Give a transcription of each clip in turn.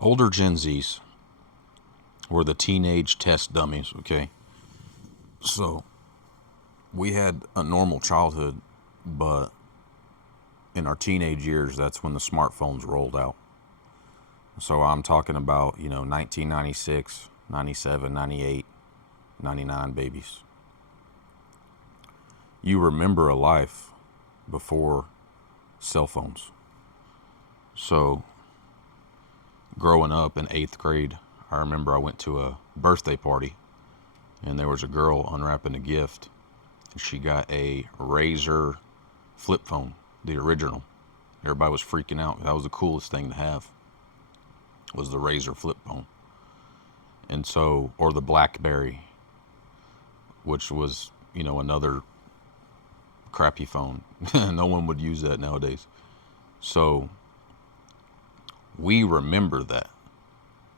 Older Gen Zs were the teenage test dummies, okay? So we had a normal childhood, but in our teenage years, that's when the smartphones rolled out. So I'm talking about, 1996, 97, 98, 99 babies. You remember a life before cell phones. So growing up in 8th grade, I remember I went to a birthday party and there was a girl unwrapping a gift. She got a Razor flip phone, the original. Everybody was freaking out. That was the coolest thing to have, was the Razor flip phone. And so, or the BlackBerry, which was, another crappy phone. No one would use that nowadays. So we remember that.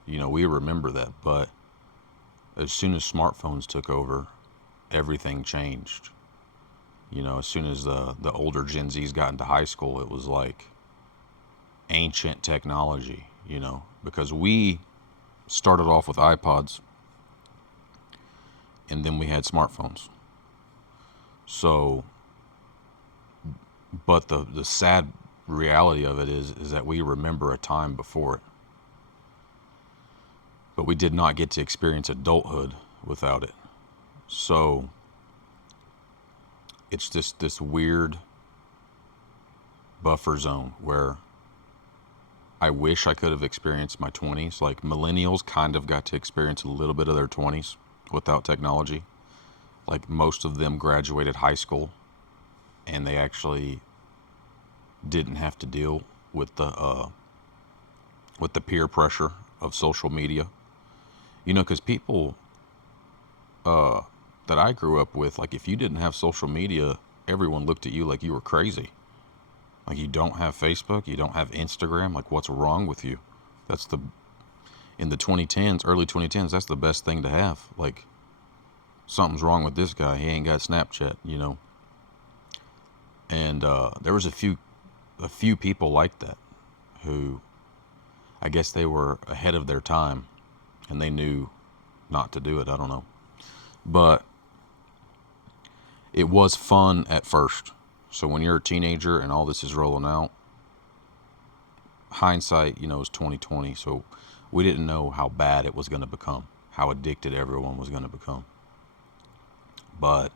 We remember that. But as soon as smartphones took over, everything changed. As soon as the older Gen Zs got into high school, it was like ancient technology, because we started off with iPods and then we had smartphones. So, but the sad reality of it is that we remember a time before it. But we did not get to experience adulthood without it. So it's just this weird buffer zone where I wish I could have experienced my 20s. Like millennials kind of got to experience a little bit of their 20s without technology. Like most of them graduated high school and they actually didn't have to deal with the peer pressure of social media. Because people that I grew up with, like if you didn't have social media, everyone looked at you like you were crazy. Like you don't have Facebook, you don't have Instagram, like what's wrong with you? That's in the 2010s, early 2010s, that's the best thing to have. Like something's wrong with this guy, he ain't got Snapchat. And there was a few people like that who I guess they were ahead of their time and they knew not to do it. I don't know. But it was fun at first. So when you're a teenager and all this is rolling out, hindsight, is 2020. So we didn't know how bad it was going to become, how addicted everyone was going to become. But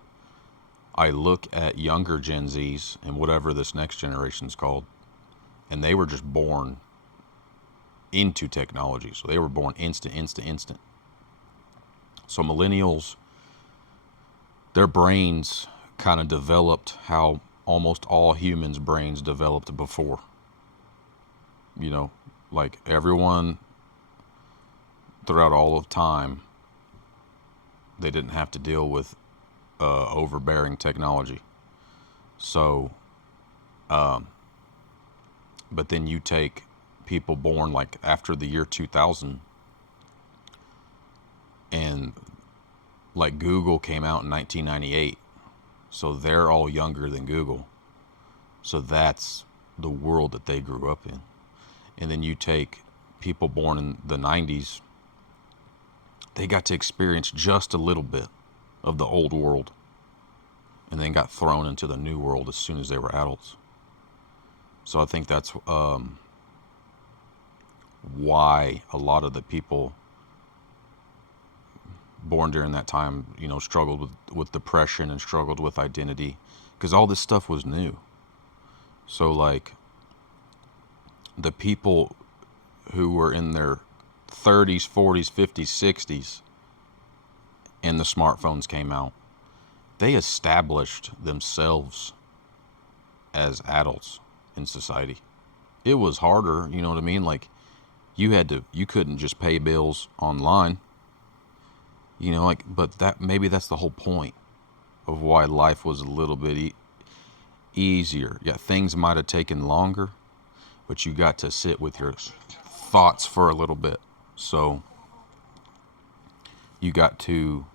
I look at younger Gen Zs and whatever this next generation's called, and they were just born into technology. So they were born instant. So millennials, their brains kind of developed how almost all humans' brains developed before. Like everyone throughout all of time, they didn't have to deal with overbearing technology. So, but then you take people born like after the year 2000, and like Google came out in 1998. So they're all younger than Google. So that's the world that they grew up in. And then you take people born in the 90s, they got to experience just a little bit of the old world and then got thrown into the new world as soon as they were adults. So I think that's why a lot of the people born during that time, struggled with depression and struggled with identity because all this stuff was new. So like the people who were in their 30s, 40s, 50s, 60s and the smartphones came out, they established themselves as adults in society. It was harder, you know what I mean? Like you couldn't just pay bills online. But that's the whole point of why life was a little bit easier. Yeah, things might have taken longer, but you got to sit with your thoughts for a little bit. So you got to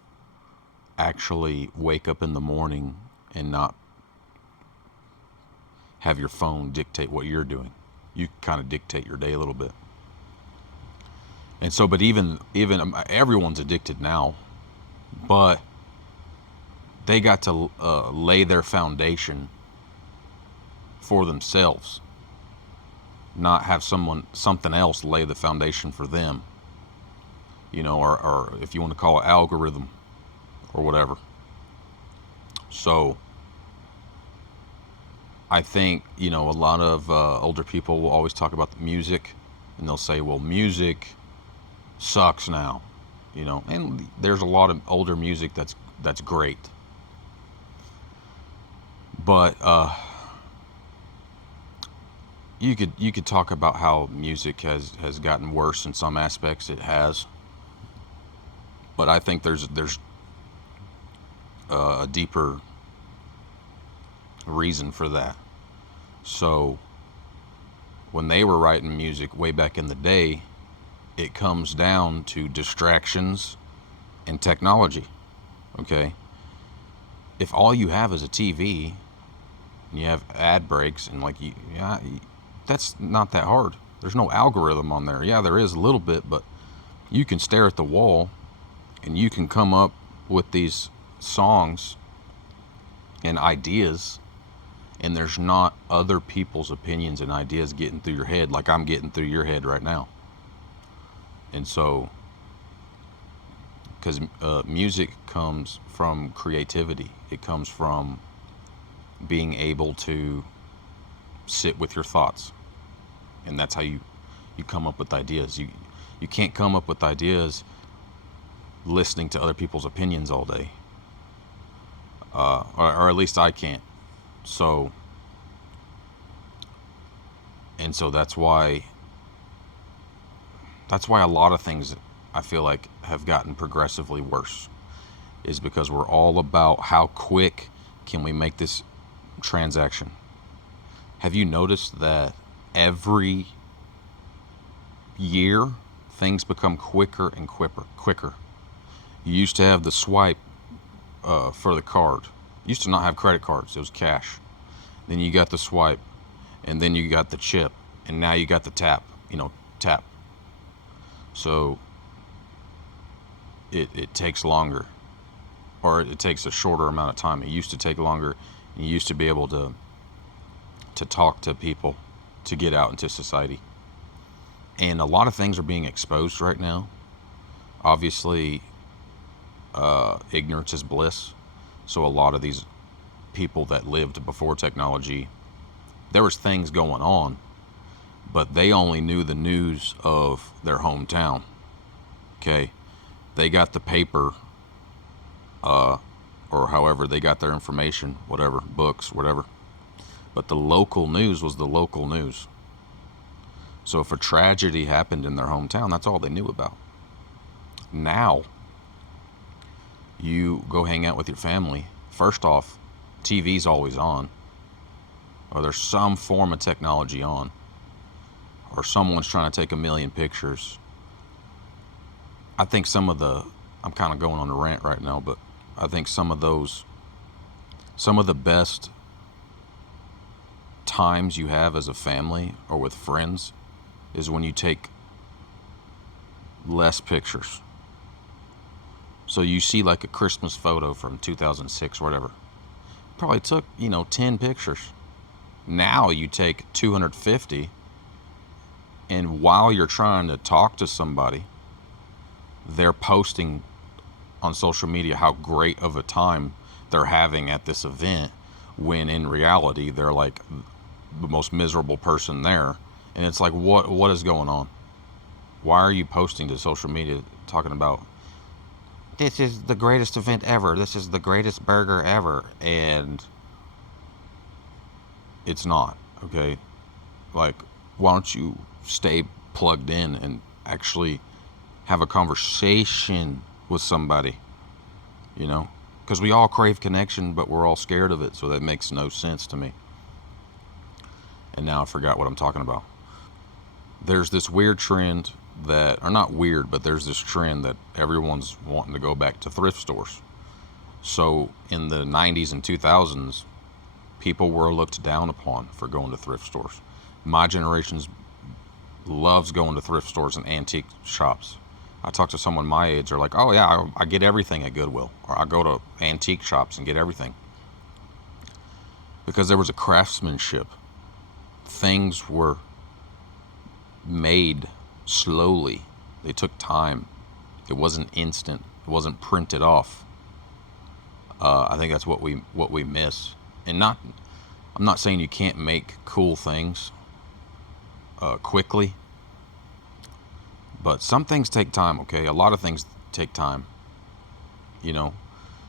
actually wake up in the morning and not have your phone dictate what you're doing. You kind of dictate your day a little bit. And so, but even everyone's addicted now, but they got to lay their foundation for themselves, not have something else lay the foundation for them, or if you want to call it algorithm or whatever. So I think, a lot of older people will always talk about the music, and they'll say, well, music sucks now, and there's a lot of older music that's great. But you could talk about how music has gotten worse in some aspects. It has, but I think there's a deeper reason for that. So when they were writing music way back in the day, it comes down to distractions and technology. Okay, if all you have is a TV and you have ad breaks and that's not that hard. There's no algorithm on there. Yeah, there is a little bit, but you can stare at the wall and you can come up with these songs and ideas, and there's not other people's opinions and ideas getting through your head like I'm getting through your head right now. And so, because music comes from creativity, it comes from being able to sit with your thoughts, and that's how you come up with ideas. You can't come up with ideas listening to other people's opinions all day, or at least I can't. So that's why a lot of things I feel like have gotten progressively worse, is because we're all about how quick can we make this transaction. Have you noticed that every year things become quicker and quicker? You used to have the swipe for the card. You used to not have credit cards, it was cash. Then you got the swipe, and then you got the chip, and now you got the tap. So it takes longer, or it takes a shorter amount of time. It used to take longer. You used to be able to talk to people, to get out into society. And a lot of things are being exposed right now. Obviously, ignorance is bliss. So a lot of these people that lived before technology, there was things going on, but they only knew the news of their hometown. Okay, they got the paper, or however they got their information, whatever, books, whatever. But the local news was the local news. So if a tragedy happened in their hometown, that's all they knew about. Now, you go hang out with your family. First off, TV's always on, or there's some form of technology on, or someone's trying to take a million pictures. I think I'm kind of going on a rant right now, but I think some of the best times you have as a family or with friends is when you take less pictures. So you see like a Christmas photo from 2006 or whatever. Probably took, 10 pictures. Now you take 250, and while you're trying to talk to somebody, they're posting on social media how great of a time they're having at this event, when in reality they're like the most miserable person there. And it's like, what is going on? Why are you posting to social media talking about, this is the greatest event ever, this is the greatest burger ever? And it's not. Okay, like, why don't you stay plugged in and actually have a conversation with somebody, because we all crave connection, but we're all scared of it. So that makes no sense to me. And now I forgot what I'm talking about. There's this weird trend or not weird, but there's this trend that everyone's wanting to go back to thrift stores. So in the 90s and 2000s, people were looked down upon for going to thrift stores. My generation's loves going to thrift stores and antique shops. I talk to someone my age, they're like, oh yeah, I get everything at Goodwill, or I go to antique shops and get everything. Because there was a craftsmanship. Things were made slowly. They took time. It wasn't instant. It wasn't printed off. I think that's what we miss. And I'm not saying you can't make cool things quickly, but some things take time. Okay, a lot of things take time. You know,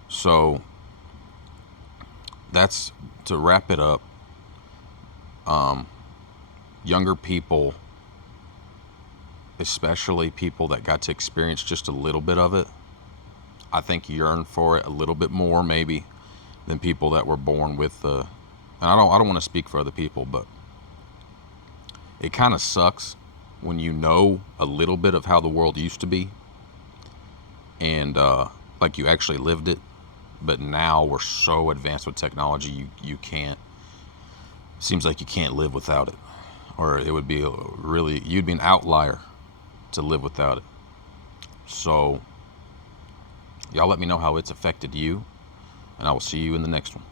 so that's to wrap it up. Younger people, especially people that got to experience just a little bit of it, I think yearn for it a little bit more maybe than people that were born with and I don't want to speak for other people, but it kind of sucks when you know a little bit of how the world used to be, and like you actually lived it, but now we're so advanced with technology, you can't, seems like you can't live without it, or it would be you'd be an outlier to live without it. So y'all let me know how it's affected you, and I will see you in the next one.